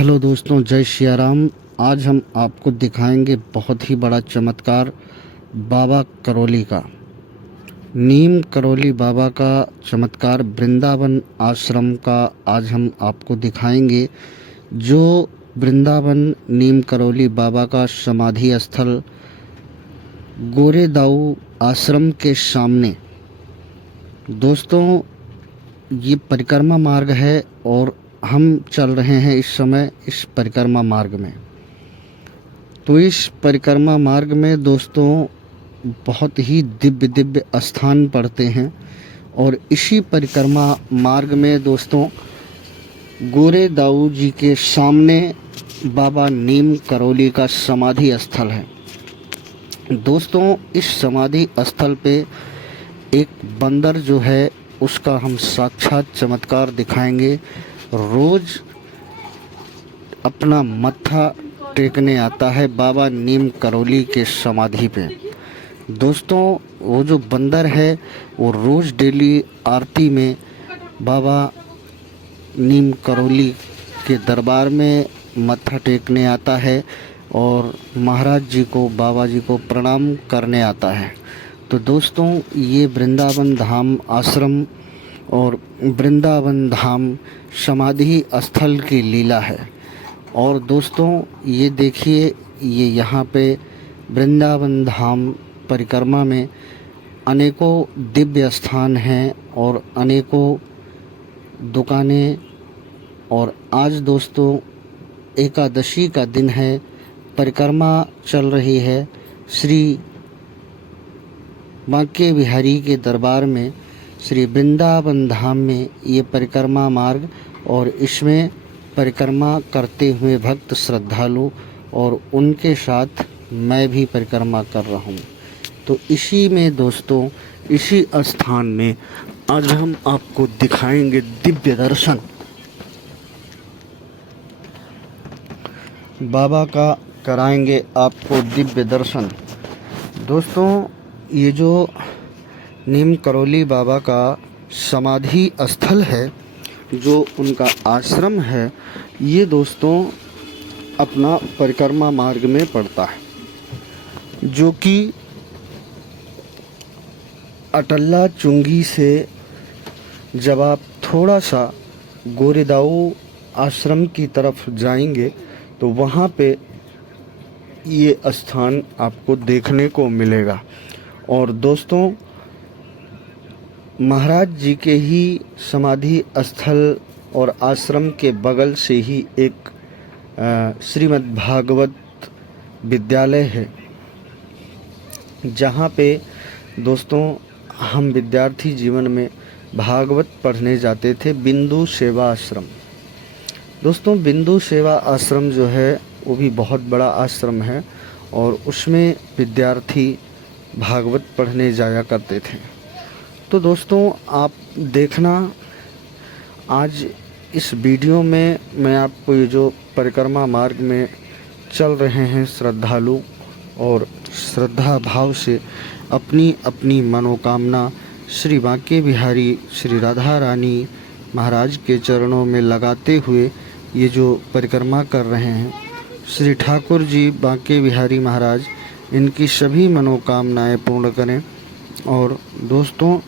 Hello दोस्तों, जय सिया राम। आज हम आपको दिखाएंगे बहुत ही बड़ा चमत्कार बाबा करौली का। नीम करौली बाबा का चमत्कार वृंदावन आश्रम का आज हम आपको दिखाएंगे, जो वृंदावन नीम करौली बाबा का समाधि स्थल गोरेदाऊ आश्रम के सामने। दोस्तों, ये परिक्रमा मार्ग है और हम चल रहे हैं इस समय इस परिक्रमा मार्ग में। तो इस परिक्रमा मार्ग में दोस्तों बहुत ही दिव्य दिव्य स्थान पड़ते हैं और इसी परिक्रमा मार्ग में दोस्तों गोरेदाऊ जी के सामने बाबा नीम करौली का समाधि स्थल है। दोस्तों, इस समाधि स्थल पे एक बंदर जो है उसका हम साक्षात चमत्कार दिखाएंगे। रोज अपना मत्था टेकने आता है बाबा नीम करौली के समाधि पे। दोस्तों, वो जो बंदर है वो रोज़ डेली आरती में बाबा नीम करौली के दरबार में मत्था टेकने आता है और महाराज जी को, बाबा जी को प्रणाम करने आता है। तो दोस्तों, ये वृंदावन धाम आश्रम और वृंदावन धाम समाधि स्थल की लीला है। और दोस्तों, ये देखिए, ये यहाँ पे वृंदावन धाम परिक्रमा में अनेकों दिव्य स्थान हैं और अनेकों दुकानें। और आज दोस्तों एकादशी का दिन है, परिक्रमा चल रही है श्री बांके बिहारी के दरबार में, श्री वृंदावन धाम में ये परिक्रमा मार्ग। और इसमें परिक्रमा करते हुए भक्त श्रद्धालु और उनके साथ मैं भी परिक्रमा कर रहा हूँ। तो इसी में दोस्तों, इसी स्थान में आज हम आपको दिखाएंगे दिव्य दर्शन बाबा का, कराएंगे आपको दिव्य दर्शन। दोस्तों, ये जो नीम करौली बाबा का समाधि स्थल है, जो उनका आश्रम है, ये दोस्तों अपना परिक्रमा मार्ग में पड़ता है, जो कि अटल्ला चुंगी से जब आप थोड़ा सा गोरेदाऊ आश्रम की तरफ जाएंगे तो वहाँ पे ये स्थान आपको देखने को मिलेगा। और दोस्तों, महाराज जी के ही समाधि स्थल और आश्रम के बगल से ही एक श्रीमद् भागवत विद्यालय है, जहाँ पे दोस्तों हम विद्यार्थी जीवन में भागवत पढ़ने जाते थे। बिंदु सेवा आश्रम। दोस्तों, बिंदु सेवा आश्रम जो है वो भी बहुत बड़ा आश्रम है और उसमें विद्यार्थी भागवत पढ़ने जाया करते थे। तो दोस्तों, आप देखना, आज इस वीडियो में मैं आपको ये जो परिक्रमा मार्ग में चल रहे हैं श्रद्धालु और श्रद्धा भाव से अपनी अपनी मनोकामना श्री बांके बिहारी श्री राधा रानी महाराज के चरणों में लगाते हुए ये जो परिक्रमा कर रहे हैं, श्री ठाकुर जी बांके बिहारी महाराज इनकी सभी मनोकामनाएं पूर्ण करें। और दोस्तों,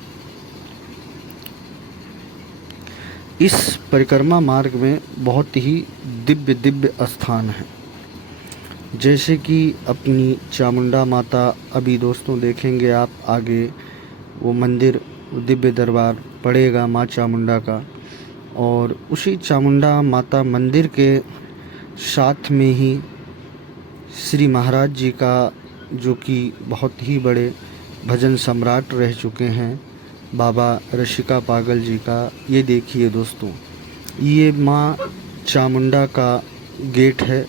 इस परिक्रमा मार्ग में बहुत ही दिव्य दिव्य स्थान हैं, जैसे कि अपनी चामुंडा माता। अभी दोस्तों देखेंगे आप आगे वो मंदिर, दिव्य दरबार पड़ेगा माँ चामुंडा का। और उसी चामुंडा माता मंदिर के साथ में ही श्री महाराज जी का, जो कि बहुत ही बड़े भजन सम्राट रह चुके हैं, बाबा रसिका पागल जी का, ये देखिए दोस्तों, ये माँ चामुंडा का गेट है।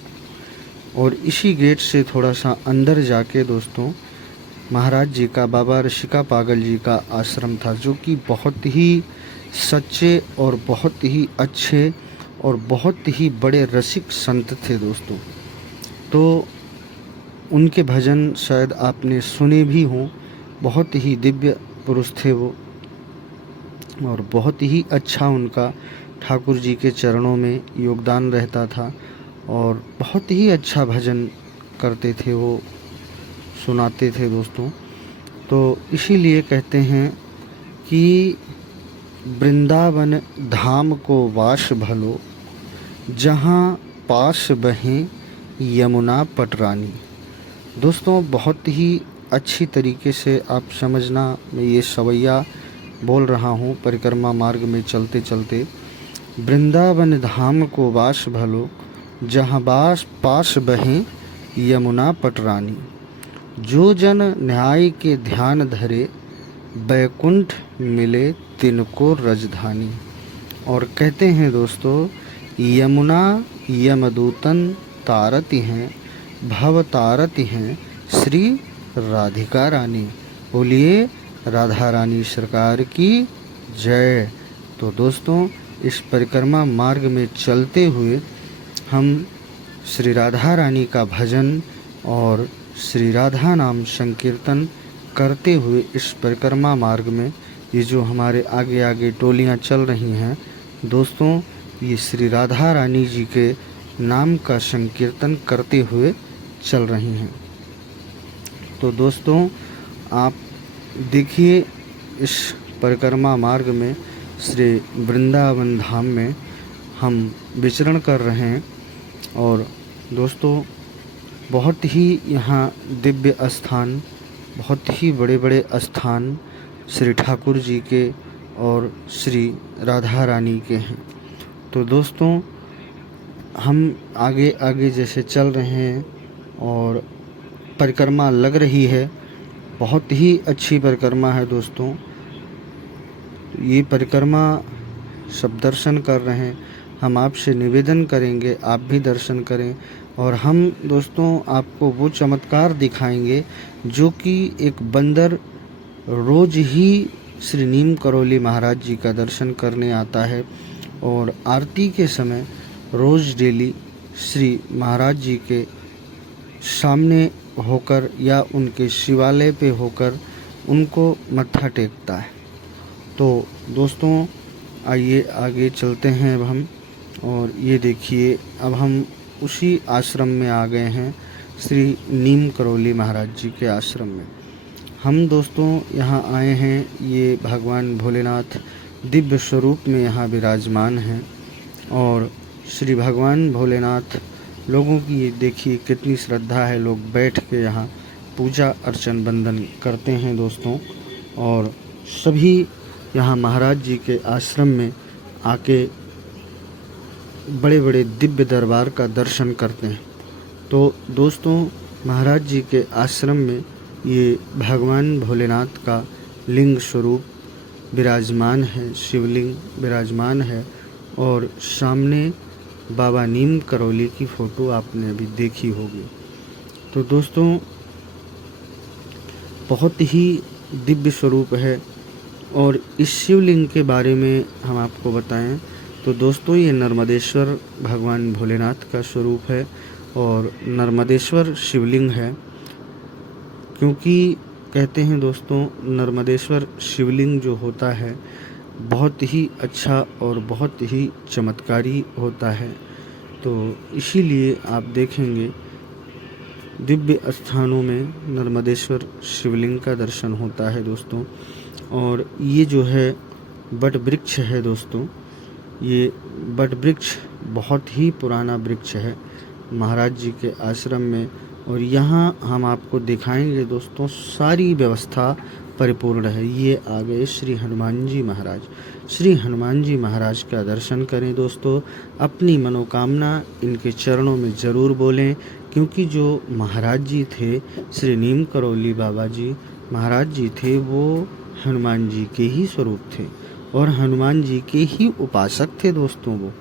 और इसी गेट से थोड़ा सा अंदर जाके दोस्तों महाराज जी का, बाबा रसिका पागल जी का आश्रम था, जो कि बहुत ही सच्चे और बहुत ही अच्छे और बहुत ही बड़े रसिक संत थे दोस्तों। तो उनके भजन शायद आपने सुने भी हों। बहुत ही दिव्य पुरुष थे वो और बहुत ही अच्छा उनका ठाकुर जी के चरणों में योगदान रहता था और बहुत ही अच्छा भजन करते थे, वो सुनाते थे दोस्तों। तो इसीलिए कहते हैं कि वृंदावन धाम को वास भलो, जहाँ पास बहें यमुना पटरानी। दोस्तों बहुत ही अच्छी तरीके से आप समझना, मैं ये सवैया बोल रहा हूँ परिक्रमा मार्ग में चलते चलते। वृंदावन धाम को वास भलो, जहाँ पास बहें यमुना पटरानी। जो जन न्याय के ध्यान धरे, बैकुंठ मिले तिनको रजधानी। और कहते हैं दोस्तों, यमुना यमदूतन तारती हैं, भव तारती हैं श्री राधिका रानी। बोलिए राधा रानी सरकार की जय। तो दोस्तों इस परिक्रमा मार्ग में चलते हुए हम श्री राधा रानी का भजन और श्री राधा नाम संकीर्तन करते हुए इस परिक्रमा मार्ग में ये जो हमारे आगे आगे टोलियाँ चल रही हैं दोस्तों, ये श्री राधा रानी जी के नाम का संकीर्तन करते हुए चल रही हैं। तो दोस्तों आप देखिए इस परिक्रमा मार्ग में श्री वृंदावन धाम में हम विचरण कर रहे हैं और दोस्तों बहुत ही यहाँ दिव्य स्थान, बहुत ही बड़े बड़े स्थान श्री ठाकुर जी के और श्री राधा रानी के हैं। तो दोस्तों हम आगे आगे जैसे चल रहे हैं और परिक्रमा लग रही है, बहुत ही अच्छी परिक्रमा है दोस्तों। ये परिक्रमा सब दर्शन कर रहे हैं, हम आपसे निवेदन करेंगे आप भी दर्शन करें और हम दोस्तों आपको वो चमत्कार दिखाएंगे जो कि एक बंदर रोज़ ही श्री नीम करौली महाराज जी का दर्शन करने आता है और आरती के समय रोज़ डेली श्री महाराज जी के सामने होकर या उनके शिवालय पे होकर उनको मत्था टेकता है। तो दोस्तों आइए आगे चलते हैं अब हम, और ये देखिए अब हम उसी आश्रम में आ गए हैं, श्री नीम करौली महाराज जी के आश्रम में हम दोस्तों यहाँ आए हैं। ये भगवान भोलेनाथ दिव्य स्वरूप में यहाँ विराजमान हैं और श्री भगवान भोलेनाथ लोगों की ये देखिए कितनी श्रद्धा है, लोग बैठ के यहाँ पूजा अर्चन बंदन करते हैं दोस्तों। और सभी यहाँ महाराज जी के आश्रम में आके बड़े बड़े दिव्य दरबार का दर्शन करते हैं। तो दोस्तों महाराज जी के आश्रम में ये भगवान भोलेनाथ का लिंग स्वरूप विराजमान है, शिवलिंग विराजमान है और सामने बाबा नीम करौली की फ़ोटो आपने अभी देखी होगी। तो दोस्तों बहुत ही दिव्य स्वरूप है। और इस शिवलिंग के बारे में हम आपको बताएं तो दोस्तों ये नर्मदेश्वर भगवान भोलेनाथ का स्वरूप है और नर्मदेश्वर शिवलिंग है, क्योंकि कहते हैं दोस्तों नर्मदेश्वर शिवलिंग जो होता है बहुत ही अच्छा और बहुत ही चमत्कारी होता है। तो इसीलिए आप देखेंगे दिव्य स्थानों में नर्मदेश्वर शिवलिंग का दर्शन होता है दोस्तों। और ये जो है बट वृक्ष है दोस्तों, ये बट वृक्ष बहुत ही पुराना वृक्ष है महाराज जी के आश्रम में, और यहाँ हम आपको दिखाएंगे दोस्तों सारी व्यवस्था परिपूर्ण है। ये आ गए श्री हनुमान जी महाराज। श्री हनुमान जी महाराज का दर्शन करें दोस्तों, अपनी मनोकामना इनके चरणों में ज़रूर बोलें, क्योंकि जो महाराज जी थे श्री नीम करौली बाबा जी महाराज जी थे वो हनुमान जी के ही स्वरूप थे और हनुमान जी के ही उपासक थे दोस्तों वो।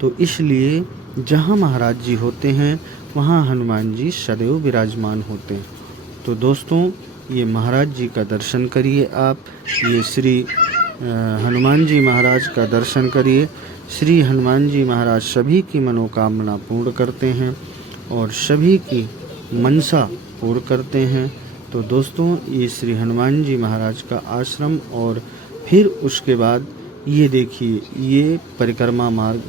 तो इसलिए जहाँ महाराज जी होते हैं वहाँ हनुमान जी सदैव विराजमान होते हैं। तो दोस्तों ये महाराज जी का दर्शन करिए आप, ये श्री हनुमान जी महाराज का दर्शन करिए। श्री हनुमान जी महाराज सभी की मनोकामना पूर्ण करते हैं और सभी की मनसा पूर्ण करते हैं। तो दोस्तों ये श्री हनुमान जी महाराज का आश्रम और फिर उसके बाद ये देखिए, ये परिक्रमा मार्ग,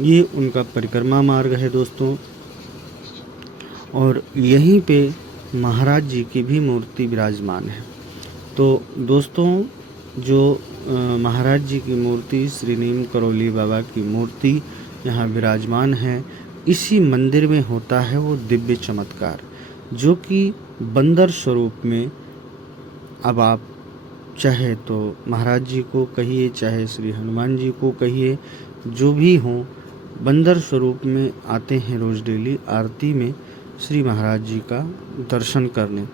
ये उनका परिक्रमा मार्ग है दोस्तों। और यहीं पे महाराज जी की भी मूर्ति विराजमान है। तो दोस्तों, जो महाराज जी की मूर्ति, श्री नीम करौली बाबा की मूर्ति यहाँ विराजमान है, इसी मंदिर में होता है वो दिव्य चमत्कार, जो कि बंदर स्वरूप में, अब आप चाहे तो महाराज जी को कहिए, चाहे श्री हनुमान जी को कहिए, जो भी हों, बंदर स्वरूप में आते हैं रोज़ डेली आरती में श्री महाराज जी का दर्शन करने।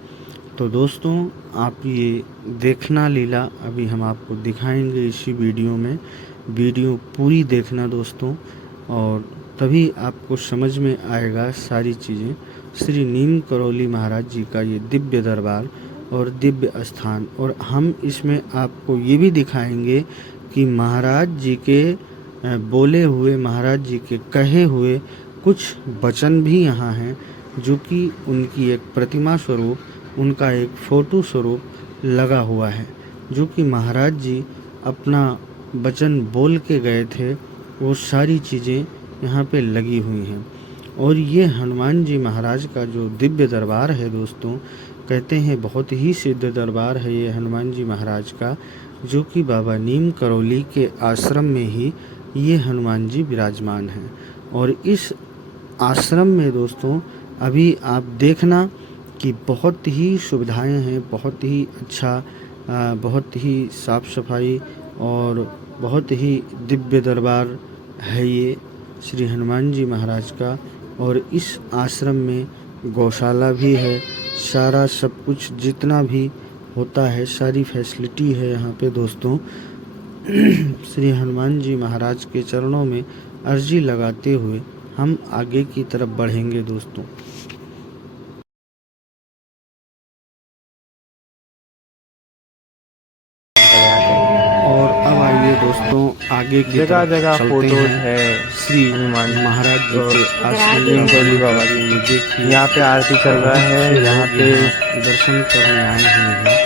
तो दोस्तों, आप ये देखना लीला अभी हम आपको दिखाएंगे इसी वीडियो में। वीडियो पूरी देखना दोस्तों, और तभी आपको समझ में आएगा सारी चीज़ें। श्री नीम करौली महाराज जी का ये दिव्य दरबार और दिव्य स्थान, और हम इसमें आपको ये भी दिखाएंगे कि महाराज जी के बोले हुए, महाराज जी के कहे हुए कुछ वचन भी यहाँ हैं, जो कि उनकी एक प्रतिमा स्वरूप, उनका एक फ़ोटो स्वरूप लगा हुआ है, जो कि महाराज जी अपना वचन बोल के गए थे, वो सारी चीज़ें यहाँ पे लगी हुई हैं। और ये हनुमान जी महाराज का जो दिव्य दरबार है दोस्तों, कहते हैं बहुत ही सिद्ध दरबार है ये हनुमान जी महाराज का, जो कि बाबा नीम करौली के आश्रम में ही ये हनुमान जी विराजमान हैं। और इस आश्रम में दोस्तों अभी आप देखना कि बहुत ही सुविधाएं हैं, बहुत ही अच्छा, बहुत ही साफ़ सफाई और बहुत ही दिव्य दरबार है ये श्री हनुमान जी महाराज का। और इस आश्रम में गौशाला भी है, सारा सब कुछ जितना भी होता है, सारी फैसिलिटी है यहाँ पे दोस्तों। श्री हनुमान जी महाराज के चरणों में अर्जी लगाते हुए हम आगे की तरफ बढ़ेंगे दोस्तों। और अब आइए दोस्तों, आगे की जगह तरफ जगह चलते फोटो हैं है श्री हनुमान महाराज जी के आश्रम नीम करौली बाबा की। की। देखिए, यहाँ पे आरती चल रहा है, यहाँ पे दर्शन करने आए हुए हैं,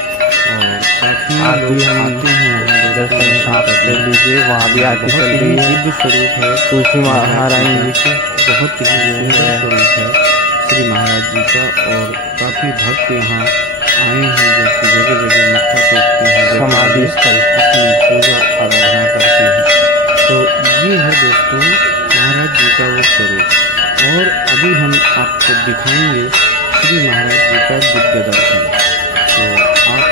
और काफ़ी आरती लोग हम आते हैं यहाँ दर्शन आप कर लीजिए। वहाँ भी आरती बहुत चल ही रही है। दिव्य स्वरूप है तुलसी महाराज महारानी जी का, बहुत ही सुंदर स्वरूप है श्री महाराज जी का। और काफ़ी भक्त यहाँ आए हैं, जो कि जगह जगह मत्था टेकते हैं, समाधि स्थल अपनी पूजा आराधना करते हैं। तो ये है दोस्तों महाराज जी का वो स्वरूप। और अभी हम आपको दिखाएंगे श्री महाराज जी का दिव्य दर्शन। तो आप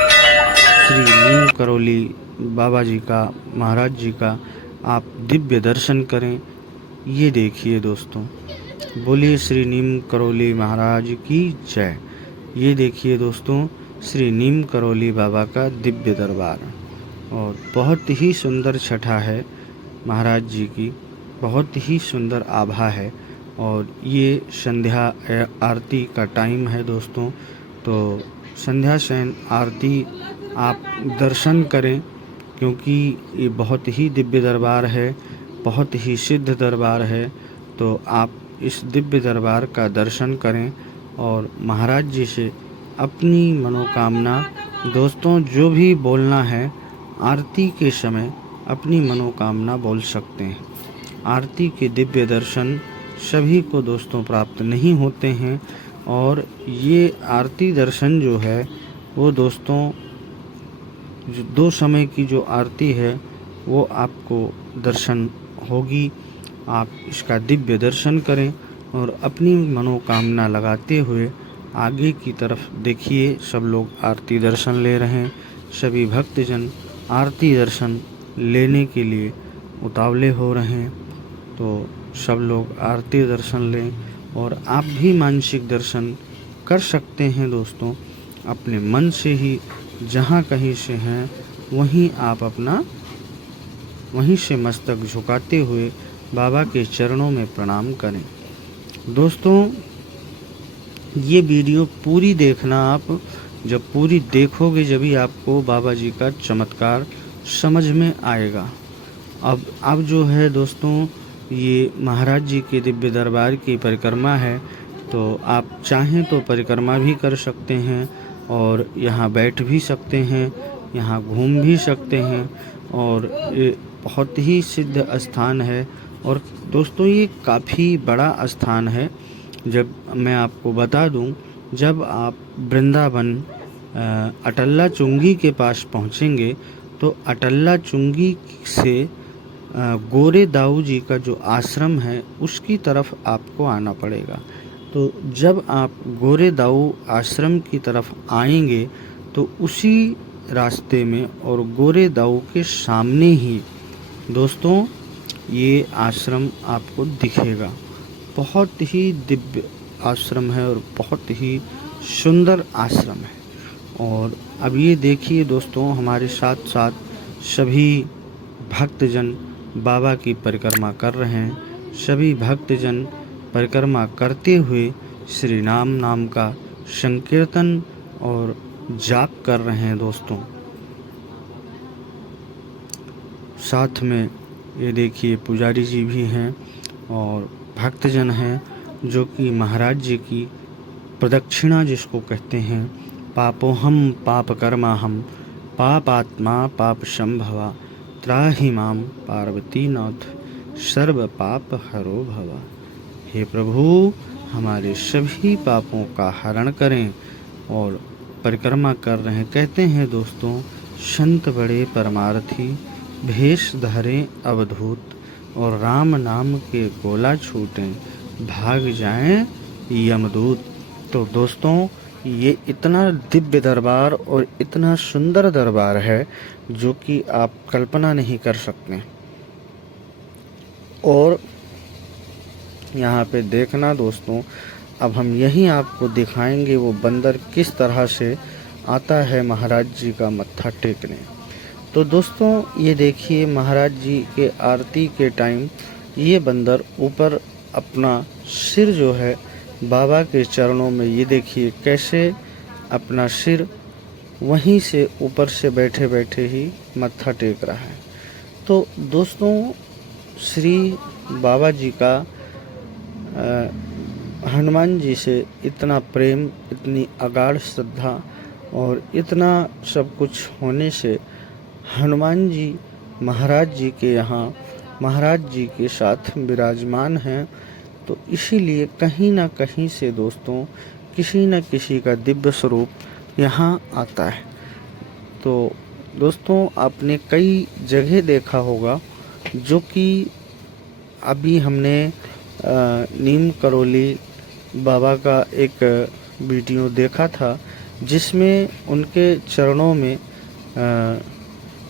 श्री नीम करौली बाबा जी का, महाराज जी का आप दिव्य दर्शन करें। ये देखिए दोस्तों, बोलिए श्री नीम करौली महाराज की जय। ये देखिए दोस्तों, श्री नीम करौली बाबा का दिव्य दरबार, और बहुत ही सुंदर छठा है महाराज जी की, बहुत ही सुंदर आभा है। और ये संध्या आरती का टाइम है दोस्तों, तो संध्या शयन आरती आप दर्शन करें, क्योंकि ये बहुत ही दिव्य दरबार है, बहुत ही सिद्ध दरबार है। तो आप इस दिव्य दरबार का दर्शन करें और महाराज जी से अपनी मनोकामना, दोस्तों जो भी बोलना है आरती के समय अपनी मनोकामना बोल सकते हैं। आरती के दिव्य दर्शन सभी को दोस्तों प्राप्त नहीं होते हैं, और ये आरती दर्शन जो है वो दोस्तों, जो 2 समय की जो आरती है वो आपको दर्शन होगी। आप इसका दिव्य दर्शन करें और अपनी मनोकामना लगाते हुए आगे की तरफ देखिए। सब लोग आरती दर्शन ले रहे हैं, सभी भक्तजन आरती दर्शन लेने के लिए उतावले हो रहे हैं। तो सब लोग आरती दर्शन लें, और आप भी मानसिक दर्शन कर सकते हैं दोस्तों, अपने मन से ही, जहाँ कहीं से हैं वहीं आप अपना, वहीं से मस्तक झुकाते हुए बाबा के चरणों में प्रणाम करें। दोस्तों ये वीडियो पूरी देखना आप, जब पूरी देखोगे जभी आपको बाबा जी का चमत्कार समझ में आएगा। अब जो है दोस्तों, ये महाराज जी के दिव्य दरबार की परिक्रमा है, तो आप चाहें तो परिक्रमा भी कर सकते हैं और यहाँ बैठ भी सकते हैं, यहाँ घूम भी सकते हैं। और ये बहुत ही सिद्ध स्थान है। और दोस्तों ये काफ़ी बड़ा स्थान है। जब मैं आपको बता दूं, जब आप वृंदावन अटल्ला चुंगी के पास पहुंचेंगे तो अटल्ला चुंगी से गोरे दाऊ जी का जो आश्रम है उसकी तरफ आपको आना पड़ेगा। तो जब आप गोरे दाऊ आश्रम की तरफ आएंगे तो उसी रास्ते में और गोरे दाऊ के सामने ही दोस्तों ये आश्रम आपको दिखेगा। बहुत ही दिव्य आश्रम है और बहुत ही सुंदर आश्रम है। और अब ये देखिए दोस्तों, हमारे साथ साथ सभी भक्तजन बाबा की परिक्रमा कर रहे हैं। सभी भक्तजन परिक्रमा करते हुए श्री नाम नाम का संकीर्तन और जाप कर रहे हैं दोस्तों। साथ में ये देखिए पुजारी जी भी हैं और भक्तजन हैं जो कि महाराज जी की प्रदक्षिणा जिसको कहते हैं, पापोहम पाप कर्माहम पापात्मा पाप संभवा त्राहि माम पार्वती नाथ सर्व पाप हरो भवा। हे प्रभु, हमारे सभी पापों का हरण करें। और परिक्रमा कर रहे हैं। कहते हैं दोस्तों, संत बड़े परमार्थी भेष धरे अवधूत और राम नाम के गोला छूटें भाग जाएं यमदूत। तो दोस्तों ये इतना दिव्य दरबार और इतना सुंदर दरबार है जो कि आप कल्पना नहीं कर सकते। और यहाँ पे देखना दोस्तों, अब हम यहीं आपको दिखाएंगे वो बंदर किस तरह से आता है महाराज जी का मत्था टेकने। तो दोस्तों ये देखिए, महाराज जी के आरती के टाइम ये बंदर ऊपर अपना सिर जो है बाबा के चरणों में, ये देखिए कैसे अपना सिर वहीं से ऊपर से बैठे बैठे ही मत्था टेक रहा है। तो दोस्तों श्री बाबा जी का हनुमान जी से इतना प्रेम, इतनी अगाढ़ श्रद्धा और इतना सब कुछ होने से हनुमान जी महाराज जी के यहाँ महाराज जी के साथ विराजमान हैं। तो इसीलिए कहीं ना कहीं से दोस्तों किसी न किसी का दिव्य स्वरूप यहाँ आता है। तो दोस्तों आपने कई जगह देखा होगा जो कि अभी हमने नीम करोली बाबा का एक वीडियो देखा था जिसमें उनके चरणों में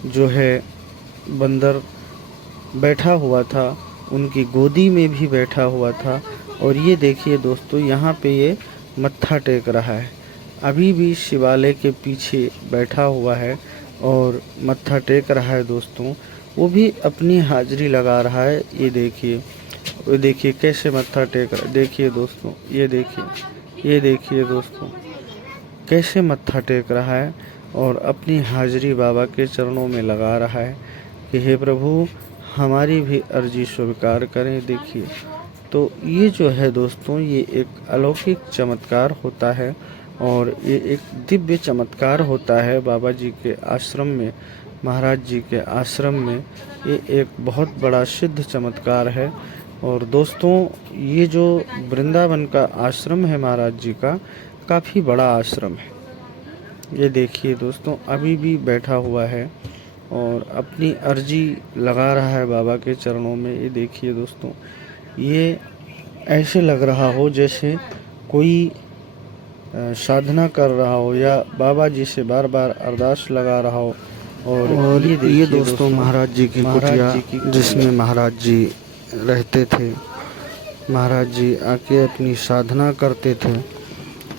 जो है बंदर बैठा हुआ था, उनकी गोदी में भी बैठा हुआ था। और ये देखिए दोस्तों यहाँ पे ये मत्था टेक रहा है, अभी भी शिवालय के पीछे बैठा हुआ है और मत्था टेक रहा है दोस्तों। वो भी अपनी हाजिरी लगा रहा है। ये देखिए कैसे मत्था टेक रहा है। देखिए दोस्तों, ये देखिए दोस्तों कैसे मत्था टेक रहा है और अपनी हाजिरी बाबा के चरणों में लगा रहा है कि हे प्रभु हमारी भी अर्जी स्वीकार करें। देखिए, तो ये जो है दोस्तों ये एक अलौकिक चमत्कार होता है और ये एक दिव्य चमत्कार होता है बाबा जी के आश्रम में, महाराज जी के आश्रम में। ये एक बहुत बड़ा सिद्ध चमत्कार है। और दोस्तों ये जो वृंदावन का आश्रम है महाराज जी का, काफ़ी बड़ा आश्रम है। ये देखिए दोस्तों अभी भी बैठा हुआ है और अपनी अर्जी लगा रहा है बाबा के चरणों में। ये देखिए दोस्तों, ये ऐसे लग रहा हो जैसे कोई साधना कर रहा हो या बाबा जी से बार बार अरदास लगा रहा हो। और ये दोस्तों महाराज जी की कुटिया जिसमें महाराज जी रहते थे, महाराज जी आके अपनी साधना करते थे।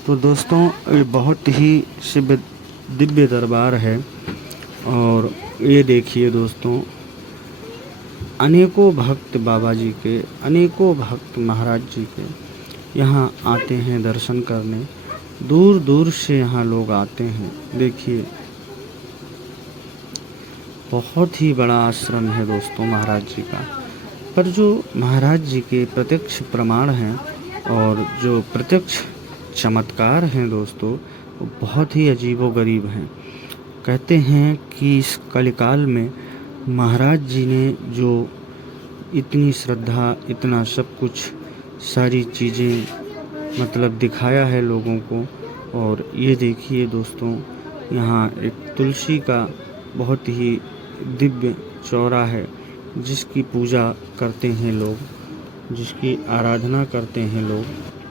तो दोस्तों ये बहुत ही दिव्य दरबार है। और ये देखिए दोस्तों अनेकों भक्त बाबा जी के, अनेकों भक्त महाराज जी के यहाँ आते हैं दर्शन करने। दूर दूर से यहाँ लोग आते हैं। देखिए बहुत ही बड़ा आश्रम है दोस्तों महाराज जी का। पर जो महाराज जी के प्रत्यक्ष प्रमाण हैं और जो प्रत्यक्ष चमत्कार हैं दोस्तों, वो बहुत ही अजीबोगरीब हैं। कहते हैं कि इस कलिकाल में महाराज जी ने जो इतनी श्रद्धा, इतना सब कुछ, सारी चीज़ें मतलब दिखाया है लोगों को। और ये देखिए दोस्तों, यहाँ एक तुलसी का बहुत ही दिव्य चौरा है जिसकी पूजा करते हैं लोग, जिसकी आराधना करते हैं लोग।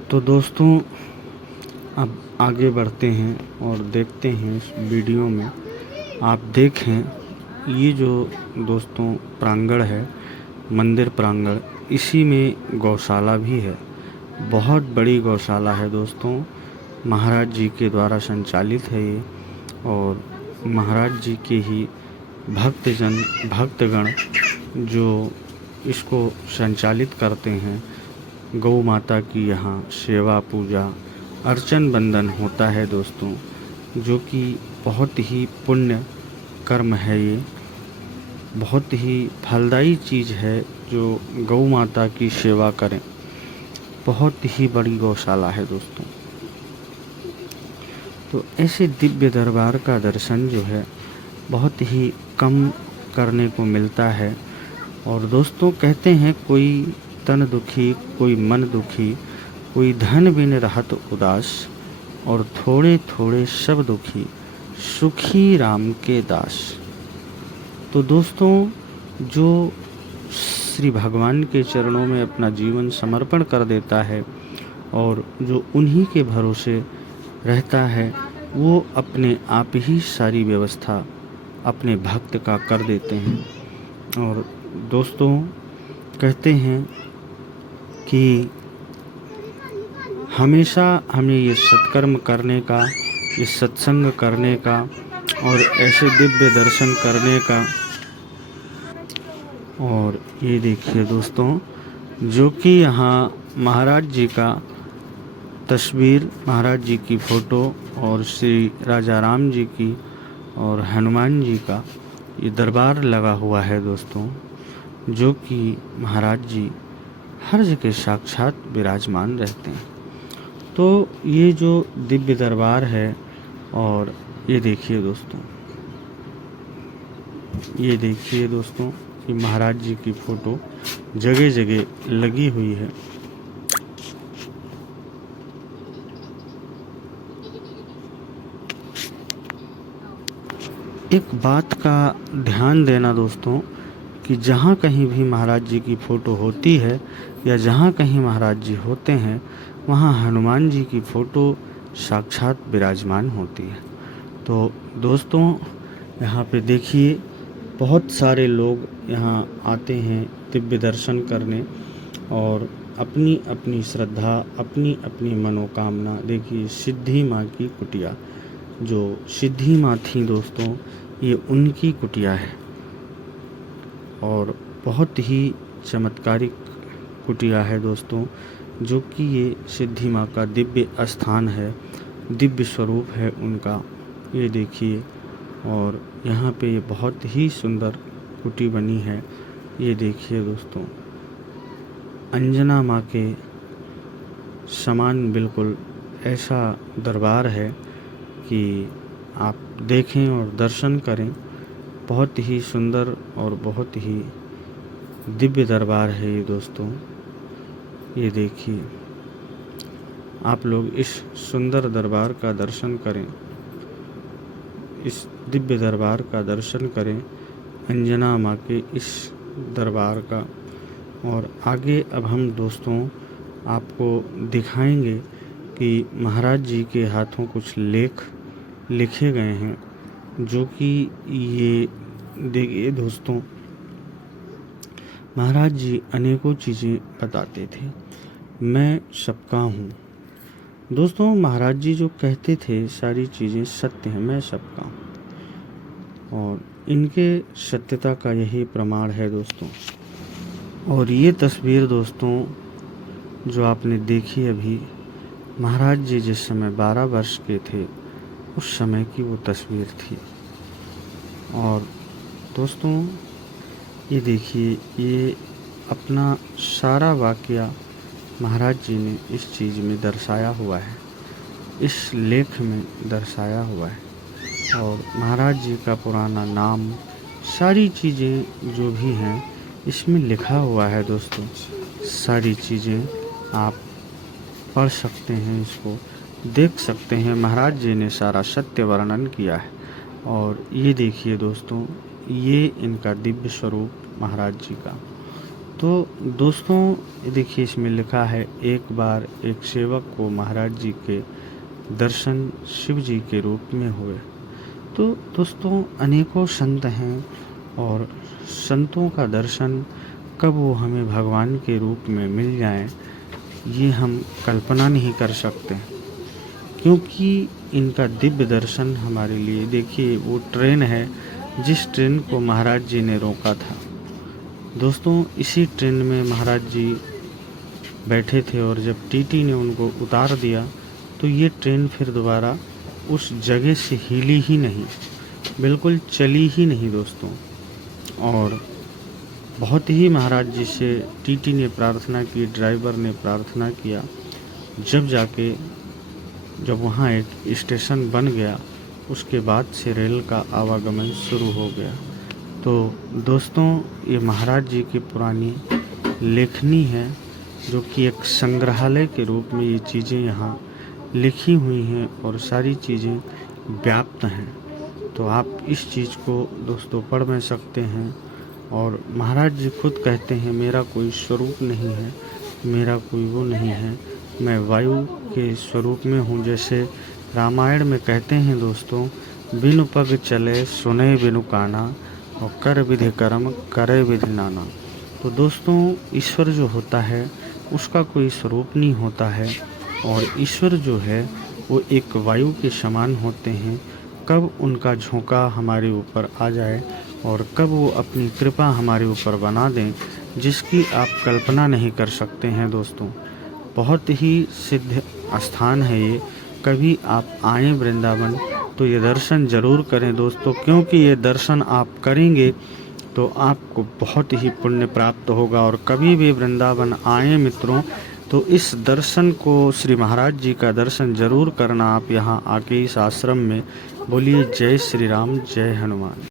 तो दोस्तों अब आगे बढ़ते हैं और देखते हैं इस वीडियो में। आप देखें, ये जो दोस्तों प्रांगण है, मंदिर प्रांगण, इसी में गौशाला भी है। बहुत बड़ी गौशाला है दोस्तों, महाराज जी के द्वारा संचालित है ये। और महाराज जी के ही भक्तगण जो इसको संचालित करते हैं। गौ माता की यहाँ सेवा, पूजा, अर्चन, बंदन होता है दोस्तों, जो कि बहुत ही पुण्य कर्म है। ये बहुत ही फलदायी चीज़ है जो गौ माता की सेवा करें। बहुत ही बड़ी गौशाला है दोस्तों। तो ऐसे दिव्य दरबार का दर्शन जो है बहुत ही कम करने को मिलता है। और दोस्तों कहते हैं, कोई तन दुखी, कोई मन दुखी, कोई धन बिन रहत उदास, और थोड़े थोड़े सब दुखी, सुखी राम के दास। तो दोस्तों जो श्री भगवान के चरणों में अपना जीवन समर्पण कर देता है और जो उन्हीं के भरोसे रहता है, वो अपने आप ही सारी व्यवस्था अपने भक्त का कर देते हैं। और दोस्तों कहते हैं कि हमेशा हमें ये सत्कर्म करने का, ये सत्संग करने का और ऐसे दिव्य दर्शन करने का। और ये देखिए दोस्तों, जो कि यहाँ महाराज जी का तस्वीर, महाराज जी की फ़ोटो और श्री राजा राम जी की और हनुमान जी का ये दरबार लगा हुआ है दोस्तों, जो कि महाराज जी हर जगह साक्षात विराजमान रहते हैं। तो ये जो दिव्य दरबार है, और ये देखिए दोस्तों, ये देखिए दोस्तों कि महाराज जी की फ़ोटो जगह जगह लगी हुई है। एक बात का ध्यान देना दोस्तों कि जहाँ कहीं भी महाराज जी की फ़ोटो होती है या जहाँ कहीं महाराज जी होते हैं, वहाँ हनुमान जी की फ़ोटो साक्षात विराजमान होती है। तो दोस्तों यहाँ पे देखिए, बहुत सारे लोग यहाँ आते हैं दिव्य दर्शन करने और अपनी अपनी श्रद्धा, अपनी अपनी मनोकामना। देखिए सिद्धि माँ की कुटिया, जो सिद्धि माँ थी दोस्तों, ये उनकी कुटिया है और बहुत ही चमत्कारिक कुटिया है दोस्तों, जो कि ये सिद्धि माँ का दिव्य स्थान है, दिव्य स्वरूप है उनका। ये देखिए, और यहाँ पे बहुत ही सुंदर कुटी बनी है। ये देखिए दोस्तों, अंजना माँ के समान बिल्कुल ऐसा दरबार है कि आप देखें और दर्शन करें। बहुत ही सुंदर और बहुत ही दिव्य दरबार है ये दोस्तों। ये देखिए, आप लोग इस सुंदर दरबार का दर्शन करें, इस दिव्य दरबार का दर्शन करें, अंजना माँ के इस दरबार का। और आगे अब हम दोस्तों आपको दिखाएंगे कि महाराज जी के हाथों कुछ लेख लिखे गए हैं, जो कि ये देखिए दोस्तों, महाराज जी अनेकों चीज़ें बताते थे। मैं सबका हूँ दोस्तों, महाराज जी जो कहते थे सारी चीज़ें सत्य हैं, मैं सबका हूँ। और इनके सत्यता का यही प्रमाण है दोस्तों। और ये तस्वीर दोस्तों जो आपने देखी अभी, महाराज जी जिस समय 12 वर्ष के थे उस समय की वो तस्वीर थी। और दोस्तों ये देखिए, ये अपना सारा वाकया महाराज जी ने इस चीज़ में दर्शाया हुआ है, इस लेख में दर्शाया हुआ है। और महाराज जी का पुराना नाम, सारी चीज़ें जो भी हैं इसमें लिखा हुआ है दोस्तों। सारी चीज़ें आप पढ़ सकते हैं, इसको देख सकते हैं। महाराज जी ने सारा सत्य वर्णन किया है। और ये देखिए दोस्तों, ये इनका दिव्य स्वरूप महाराज जी का। तो दोस्तों ये देखिए, इसमें लिखा है, एक बार एक सेवक को महाराज जी के दर्शन शिव जी के रूप में हुए। तो दोस्तों अनेकों संत हैं और संतों का दर्शन कब वो हमें भगवान के रूप में मिल जाए, ये हम कल्पना नहीं कर सकते, क्योंकि इनका दिव्य दर्शन हमारे लिए, देखिए वो ट्रेन है जिस ट्रेन को महाराज जी ने रोका था दोस्तों, इसी ट्रेन में महाराज जी बैठे थे और जब टीटी ने उनको उतार दिया तो ये ट्रेन फिर दोबारा उस जगह से हिली ही नहीं, बिल्कुल चली ही नहीं दोस्तों। और बहुत ही महाराज जी से टीटी ने प्रार्थना की, ड्राइवर ने प्रार्थना किया, जब वहाँ एक स्टेशन बन गया उसके बाद से रेल का आवागमन शुरू हो गया। तो दोस्तों ये महाराज जी की पुरानी लेखनी है, जो कि एक संग्रहालय के रूप में ये चीज़ें यहाँ लिखी हुई हैं और सारी चीज़ें व्याप्त हैं। तो आप इस चीज़ को दोस्तों पढ़ में सकते हैं। और महाराज जी खुद कहते हैं, मेरा कोई स्वरूप नहीं है, मेरा कोई वो नहीं है, मैं वायु के स्वरूप में हूँ। जैसे रामायण में कहते हैं दोस्तों, बिनु पग चले सुने बिनु काना, और कर विधि कर्म करे विधि नाना। तो दोस्तों ईश्वर जो होता है उसका कोई स्वरूप नहीं होता है, और ईश्वर जो है वो एक वायु के समान होते हैं। कब उनका झोंका हमारे ऊपर आ जाए और कब वो अपनी कृपा हमारे ऊपर बना दें, जिसकी आप कल्पना नहीं कर सकते हैं दोस्तों। बहुत ही सिद्ध स्थान है ये। कभी आप आएँ वृंदावन तो ये दर्शन ज़रूर करें दोस्तों, क्योंकि ये दर्शन आप करेंगे तो आपको बहुत ही पुण्य प्राप्त होगा। और कभी भी वृंदावन आएँ मित्रों तो इस दर्शन को, श्री महाराज जी का दर्शन ज़रूर करना आप यहाँ आके इस आश्रम में। बोलिए जय श्री राम, जय हनुमान।